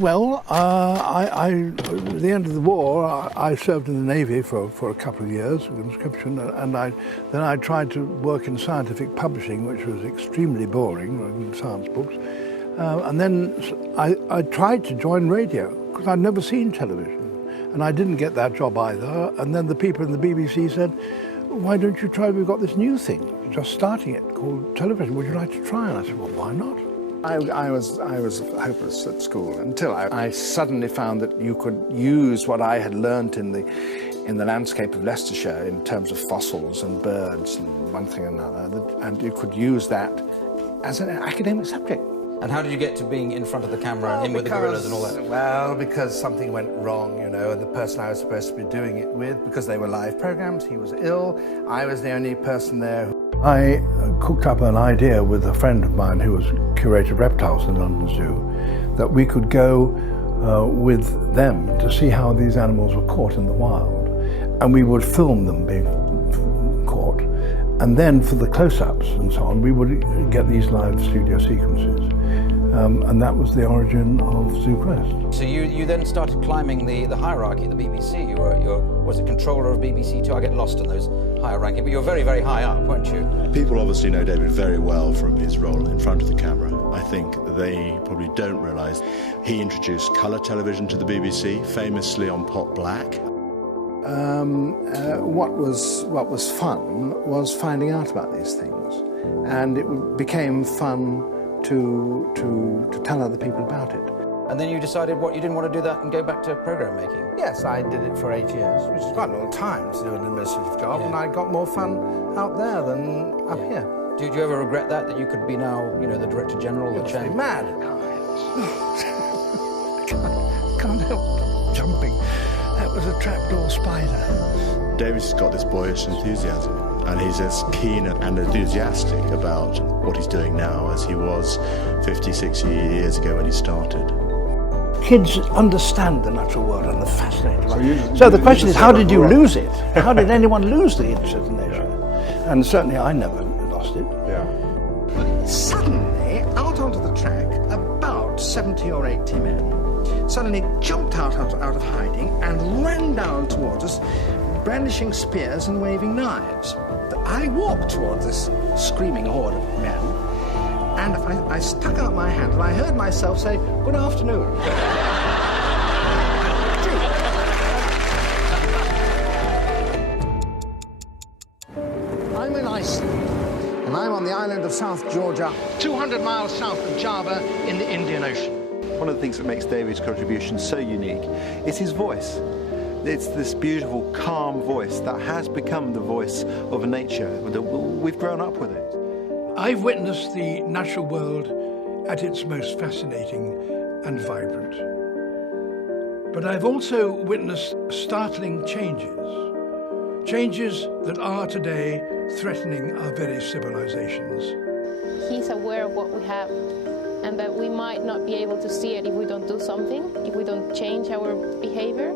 Well, at the end of the war, I served in the Navy for a couple of years with conscription, and then I tried to work in scientific publishing, which was extremely boring, writing science books. And then I tried to join radio, because I'd never seen television. And I didn't get that job either. And then the people in the BBC said, why don't you try, we've got this new thing, just starting it, called television, would you like to try? And I said, well, why not? I was hopeless at school until I suddenly found that you could use what I had learnt in the landscape of Leicestershire in terms of fossils and birds and one thing and another, and you could use that as an academic subject. And how did you get to being in front of the camera and in with the gorillas and all that? Well, because something went wrong, and the person I was supposed to be doing it with, because they were live programs, he was ill, I was the only person there. I cooked up an idea with a friend of mine who was curator of reptiles in London Zoo, that we could go with them to see how these animals were caught in the wild. And we would film them being caught. And then for the close-ups and so on, we would get these live studio sequences. And that was the origin of Zoo Quest. So you then started climbing the hierarchy at the BBC. You was a controller of BBC Two. I get lost in those higher ranking, but you were very, very high up, weren't you? People obviously know David very well from his role in front of the camera. I think they probably don't realise he introduced colour television to the BBC, famously on Pot Black. What was fun was finding out about these things, and it became fun to tell other people about it. And then you decided you didn't want to do that and go back to program making? Yes, I did it for 8 years, which is quite a long time to do an administrative job, and I got more fun out there than up here. Did you ever regret that you could be now, the Director General, the chairman? Mad. Can't help jumping. That was a trapdoor spider. David's got this boyish enthusiasm, and he's as keen and enthusiastic about what he's doing now as he was 50, 60 years ago when he started. Kids understand the natural world and are fascinated by it. So the question is, how did you lose it? How did anyone lose the interest in nature? And certainly I never lost it. But suddenly, out onto the track, about 70 or 80 men suddenly jumped out of hiding and ran down towards us, brandishing spears and waving knives. I walked towards this screaming horde of men, and I stuck out my hand, and I heard myself say, "Good afternoon." I'm in Iceland, and I'm on the island of South Georgia, 200 miles south of Java in the Indian Ocean. One of the things that makes David's contribution so unique is his voice. It's this beautiful, calm voice that has become the voice of nature. We've grown up with it. I've witnessed the natural world at its most fascinating and vibrant. But I've also witnessed startling changes. Changes that are today threatening our very civilizations. He's aware of what we have, and that we might not be able to see it if we don't do something, if we don't change our behavior.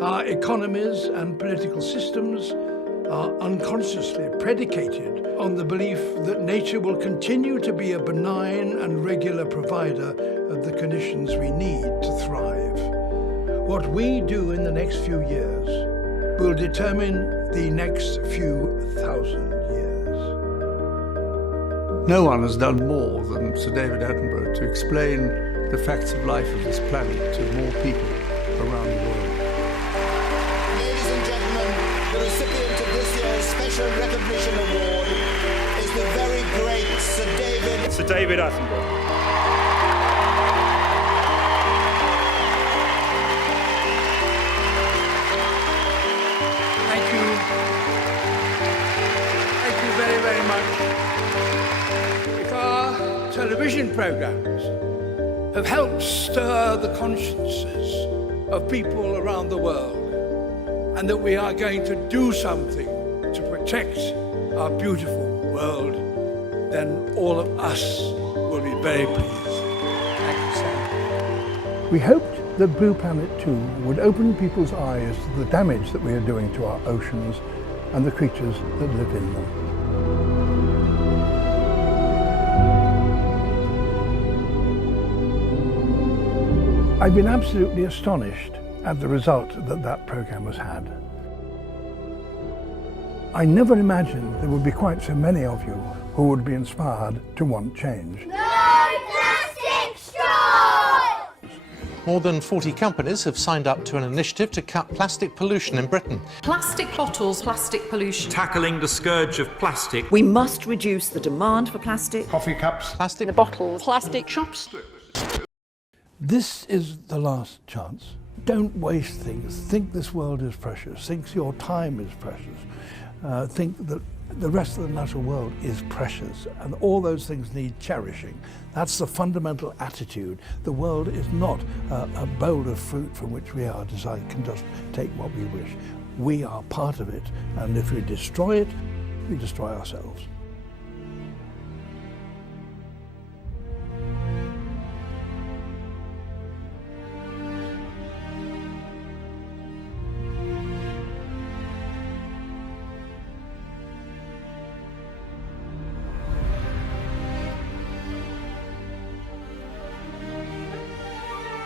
Our economies and political systems are unconsciously predicated on the belief that nature will continue to be a benign and regular provider of the conditions we need to thrive. What we do in the next few years will determine the next few thousand years. No one has done more than Sir David Attenborough to explain the facts of life of this planet to more people around the world. Ladies and gentlemen, the recipient of this year's Special Recognition Award is the very great Sir David Attenborough. Thank you. Thank you very, very much. If our television programs have helped stir the consciences of people around the world, and that we are going to do something to protect our beautiful world, then all of us will be very pleased. Thank you, sir. We hoped that Blue Planet 2 would open people's eyes to the damage that we are doing to our oceans and the creatures that live in them. I've been absolutely astonished at the result that that programme has had. I never imagined there would be quite so many of you who would be inspired to want change. No plastic straws! More than 40 companies have signed up to an initiative to cut plastic pollution in Britain. Plastic bottles, plastic pollution. Tackling the scourge of plastic. We must reduce the demand for plastic. Coffee cups. Plastic bottles. Plastic chopsticks. This is the last chance. Don't waste things. Think this world is precious. Think your time is precious. Think that the rest of the natural world is precious, and all those things need cherishing. That's the fundamental attitude. The world is not a bowl of fruit from which we can just take what we wish. We are part of it, and if we destroy it, we destroy ourselves.